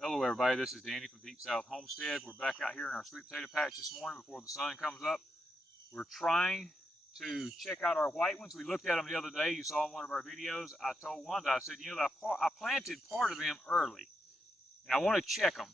Hello everybody, this is Danny from Deep South Homestead. We're back out here in our sweet potato patch this morning before the sun comes up. We're trying to check out our white ones. We looked at them the other day. You saw in one of our videos. I told Wanda, I said, you know, I planted part of them early. And I want to check them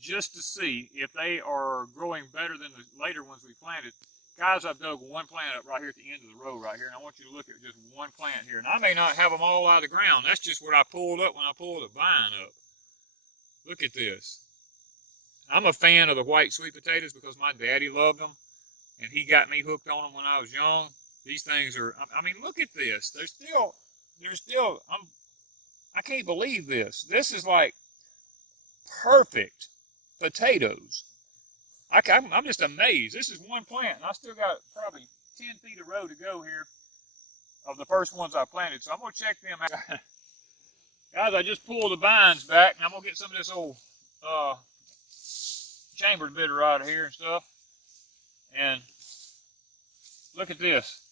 just to see if they are growing better than the later ones we planted. Guys, I've dug one plant up right here at the end of the row right here. And I want you to look at just one plant here. And I may not have them all out of the ground. That's just what I pulled up when I pulled the vine up. Look at this. I'm a fan of the white sweet potatoes because my daddy loved them, and he got me hooked on them when I was young. These things are, I mean, look at this. I can't believe this. This is like perfect potatoes. I'm just amazed. This is one plant, and I still got probably 10 feet of row to go here of the first ones I planted. So I'm going to check them out. Guys, I just pulled the vines back, and I'm going to get some of this old chambered bitter out of here and stuff. And look at this.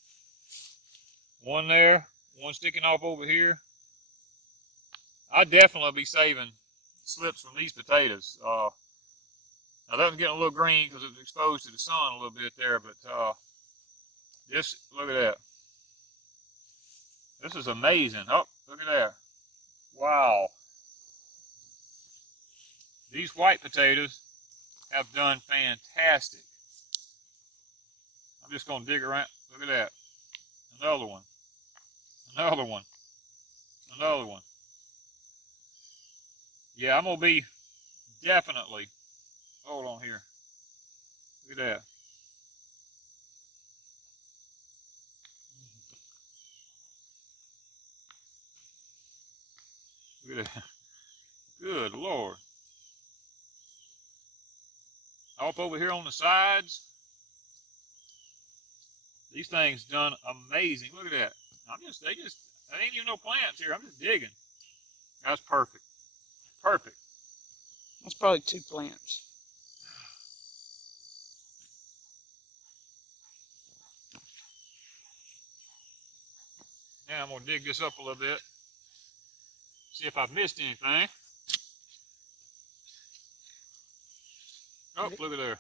One there, one sticking off over here. I'd definitely be saving slips from these potatoes. Now, that one's getting a little green because it was exposed to the sun a little bit there, but just look at that. This is amazing. Oh, look at that. Wow. These white potatoes have done fantastic. I'm just going to dig around. Look at that. Another one. Another one. Another one. Yeah, I'm going to be definitely, hold on here. Look at that. Look at that. Good Lord. Up over here on the sides. These things done amazing. Look at that. They ain't even no plants here. I'm just digging. That's perfect. Perfect. That's probably 2 plants. Now I'm going to dig this up a little bit. See if I've missed anything. Oh, look at there.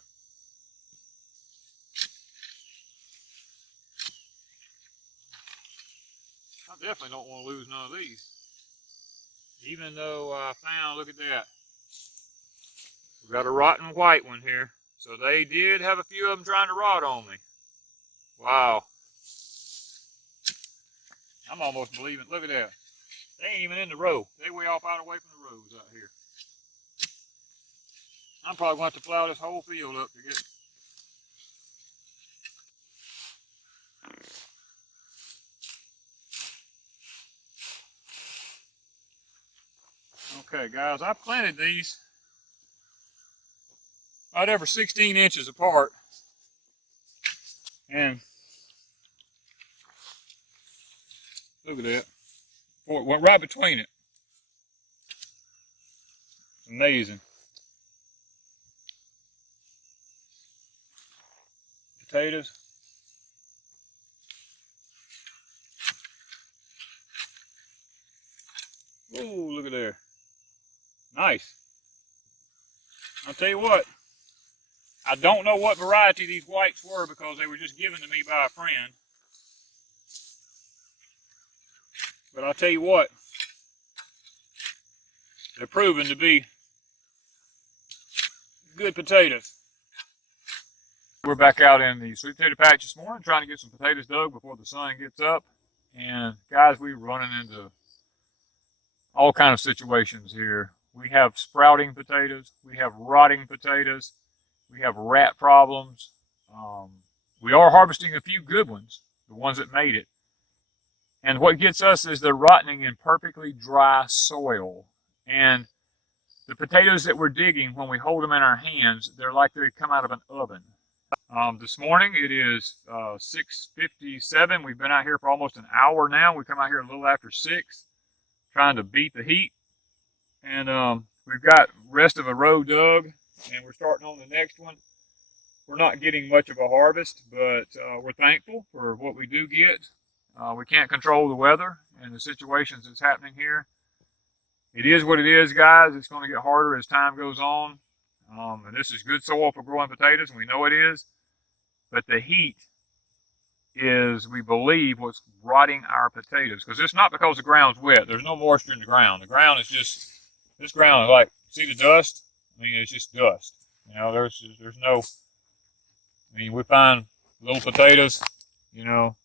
I definitely don't want to lose none of these. Even though I found, look at that. We've got a rotten white one here. So they did have a few of them trying to rot on me. Wow. I'm almost believing, look at that. They ain't even in the row. They way off out away from the rows out here. I'm probably going to have to plow this whole field up to get. Okay, guys, I planted these right over 16 inches apart. And look at that. Boy, it went right between it. It's amazing. Potatoes. Ooh, look at there. Nice. I'll tell you what. I don't know what variety these whites were because they were just given to me by a friend. But I'll tell you what. They're proven to be good potatoes. We're back out in the sweet potato patch this morning trying to get some potatoes dug before the sun gets up. And guys, we're running into all kind of situations here. We have sprouting potatoes. We have rotting potatoes. We have rat problems. We are harvesting a few good ones, the ones that made it. And what gets us is they're rotting in perfectly dry soil. And the potatoes that we're digging, when we hold them in our hands, they're like they come out of an oven. This morning it is 6:57. We've been out here for almost an hour now. We come out here a little after 6, trying to beat the heat. And we've got rest of a row dug, and we're starting on the next one. We're not getting much of a harvest, but we're thankful for what we do get. We can't control the weather and the situations that's happening here. it is what it is, guys. It's going to get harder as time goes on. And this is good soil for growing potatoes, and we know it is. But the heat is, we believe, what's rotting our potatoes. Because it's not because the ground's wet. There's no moisture in the ground. The ground is just, this ground is like, see the dust? I mean, it's just dust. You know, there's no, I mean, we find little potatoes, you know.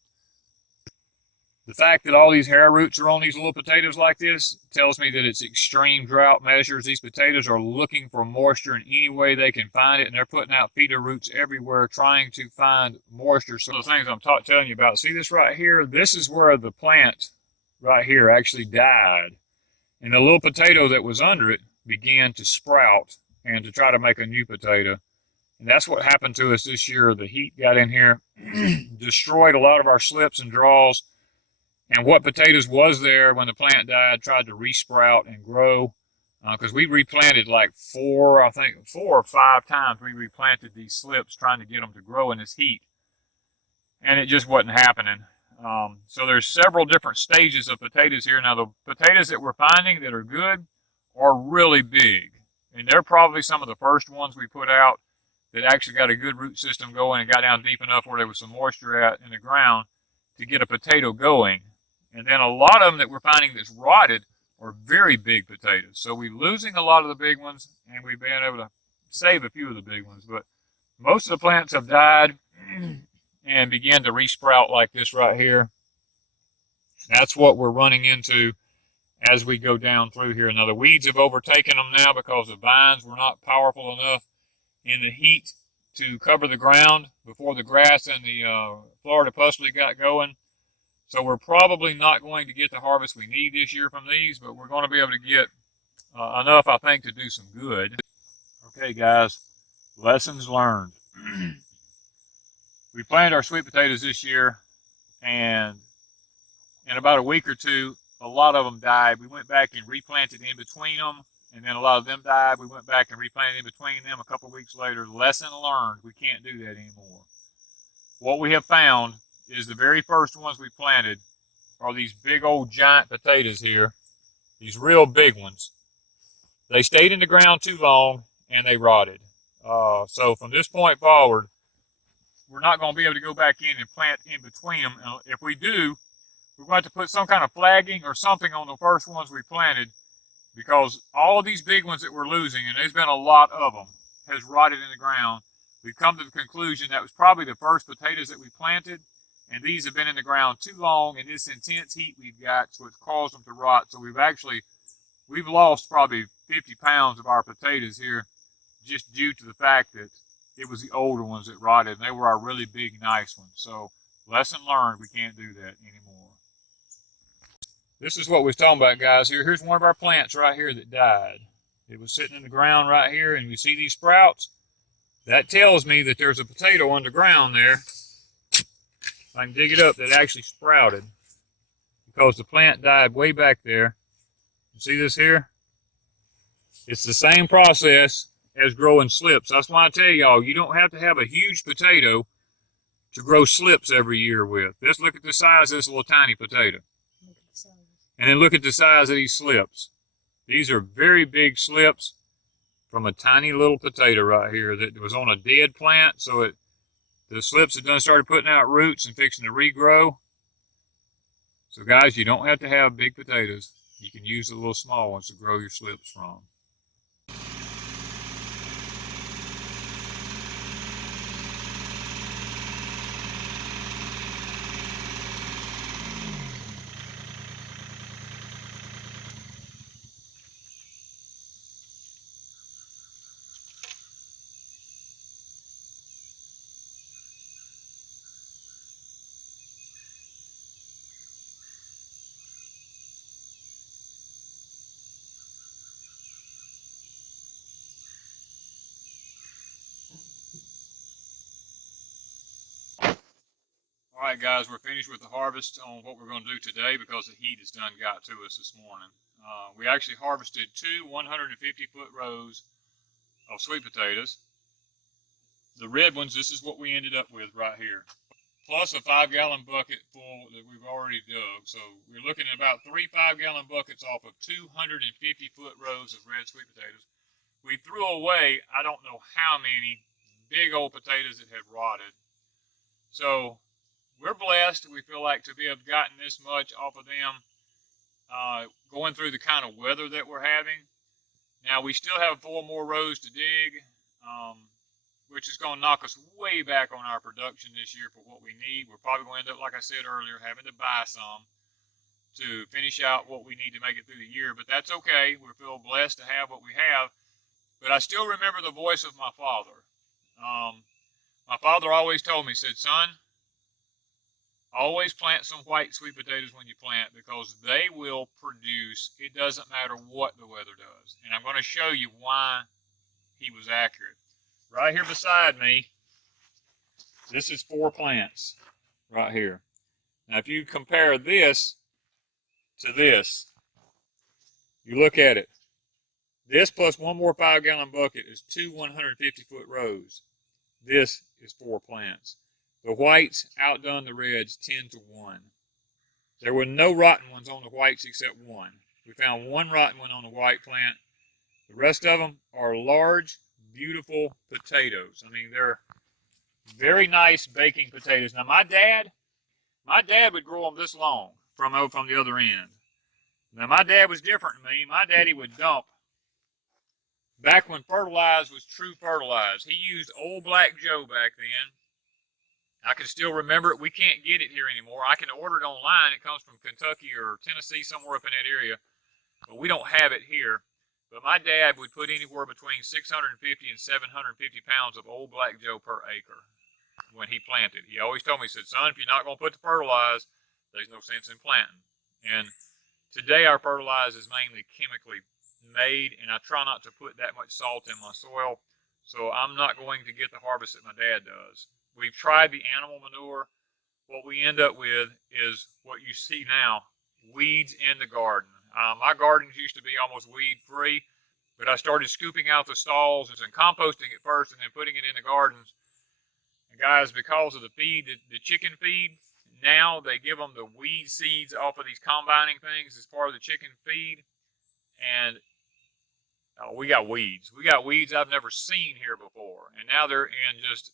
The fact that all these hair roots are on these little potatoes like this tells me that it's extreme drought measures. These potatoes are looking for moisture in any way they can find it, and they're putting out feeder roots everywhere trying to find moisture. So the things I'm telling you about, see this right here? This is where the plant right here actually died. And the little potato that was under it began to sprout and to try to make a new potato. And that's what happened to us this year. The heat got in here, destroyed a lot of our slips and draws. And what potatoes was there when the plant died tried to resprout and grow. Because we replanted like four or five times we replanted these slips trying to get them to grow in this heat. And it just wasn't happening. So there's several different stages of potatoes here. Now the potatoes that we're finding that are good are really big. And they're probably some of the first ones we put out that actually got a good root system going and got down deep enough where there was some moisture at in the ground to get a potato going. And then a lot of them that we're finding that's rotted are very big potatoes. So we're losing a lot of the big ones, and we've been able to save a few of the big ones. But most of the plants have died and began to resprout like this right here. That's what we're running into as we go down through here. Now the weeds have overtaken them now because the vines were not powerful enough in the heat to cover the ground before the grass and the Florida pusley got going. So we're probably not going to get the harvest we need this year from these, but we're going to be able to get enough, I think, to do some good. Okay, guys, lessons learned. We planted our sweet potatoes this year, and in about a week or two, a lot of them died. We went back and replanted in between them, and then a lot of them died. We went back and replanted in between them a couple of weeks later. Lesson learned, we can't do that anymore. What we have found is the very first ones we planted are these big old giant potatoes here, these real big ones. They stayed in the ground too long and they rotted. So from this point forward, we're not going to be able to go back in and plant in between them. If we do, we're going to have to put some kind of flagging or something on the first ones we planted, because all of these big ones that we're losing, and there's been a lot of them, has rotted in the ground. We've come to the conclusion that was probably the first potatoes that we planted, and these have been in the ground too long in this intense heat we've got, so it's caused them to rot. So we've lost probably 50 pounds of our potatoes here just due to the fact that it was the older ones that rotted, and they were our really big, nice ones. So lesson learned, we can't do that anymore. This is what we're talking about, guys. Here's one of our plants right here that died. It was sitting in the ground right here, and you see these sprouts? That tells me that there's a potato underground there. I can dig it up, that actually sprouted because the plant died way back there. You see this here? It's the same process as growing slips. That's why I tell y'all, you don't have to have a huge potato to grow slips every year with. Let's look at the size of this little tiny potato. And then look at the size of these slips. These are very big slips from a tiny little potato right here that was on a dead plant. So the slips have done started putting out roots and fixing to regrow. So guys, you don't have to have big potatoes. You can use the little small ones to grow your slips from. All right, guys, we're finished with the harvest on what we're going to do today because the heat has done got to us this morning. We actually harvested two 150-foot rows of sweet potatoes. The red ones, this is what we ended up with right here. plus a 5-gallon bucket full that we've already dug. So we're looking at about 3 5-gallon buckets off of 250-foot rows of red sweet potatoes. We threw away, I don't know how many big old potatoes that had rotted. So we're blessed, we feel like, to have gotten this much off of them, going through the kind of weather that we're having. Now, we still have 4 more rows to dig, which is going to knock us way back on our production this year for what we need. We're probably going to end up, like I said earlier, having to buy some to finish out what we need to make it through the year. But that's okay. We feel blessed to have what we have. But I still remember the voice of my father. My father always told me, said, son, always plant some white sweet potatoes when you plant, because they will produce. It doesn't matter what the weather does. And I'm going to show you why he was accurate. Right here beside me, this is 4 plants right here. Now, if you compare this to this, you look at it. This plus 1 more 5-gallon bucket is 2 150-foot rows. This is 4 plants. The whites outdone the reds 10-1. There were no rotten ones on the whites except 1. We found 1 rotten one on the white plant. The rest of them are large, beautiful potatoes. I mean, they're very nice baking potatoes. Now, my dad would grow them this long from the other end. Now, my dad was different than me. My daddy would dump. Back when fertilized was true fertilized, he used Old Black Joe back then. I can still remember it. We can't get it here anymore. I can order it online. It comes from Kentucky or Tennessee, somewhere up in that area. But we don't have it here. But my dad would put anywhere between 650 and 750 pounds of Old Black Joe per acre when he planted. He always told me, he said, son, if you're not going to put the fertilize, there's no sense in planting. And today our fertilizer is mainly chemically made, and I try not to put that much salt in my soil, so I'm not going to get the harvest that my dad does. We've tried the animal manure. What we end up with is what you see now, weeds in the garden. My gardens used to be almost weed-free, but I started scooping out the stalls and composting it first and then putting it in the gardens. And guys, because of the feed, the chicken feed, now they give them the weed seeds off of these combining things as part of the chicken feed, and we got weeds. We got weeds I've never seen here before. And now they're in just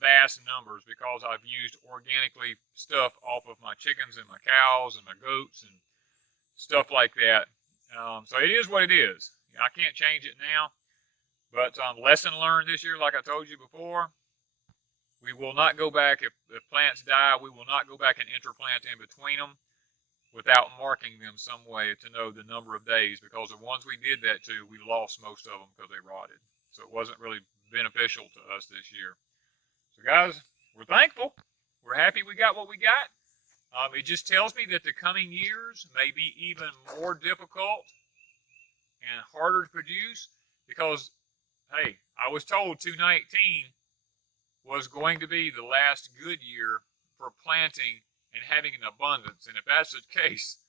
vast numbers because I've used organically stuff off of my chickens and my cows and my goats and stuff like that. So it is what it is. I can't change it now. But lesson learned this year, like I told you before, we will not go back. If plants die, we will not go back and interplant in between them without marking them some way to know the number of days, because the ones we did that to, we lost most of them because they rotted. So it wasn't really beneficial to us this year. So guys, we're thankful. We're happy we got what we got. It just tells me that the coming years may be even more difficult and harder to produce, because, hey, I was told 2019 was going to be the last good year for planting and having an abundance. And if that's the case,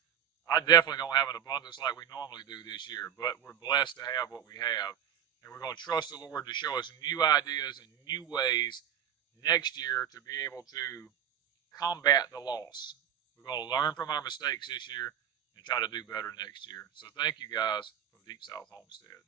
I definitely don't have an abundance like we normally do this year, but we're blessed to have what we have. And we're going to trust the Lord to show us new ideas and new ways next year to be able to combat the loss. We're going to learn from our mistakes this year and try to do better next year. So thank you guys from Deep South Homestead.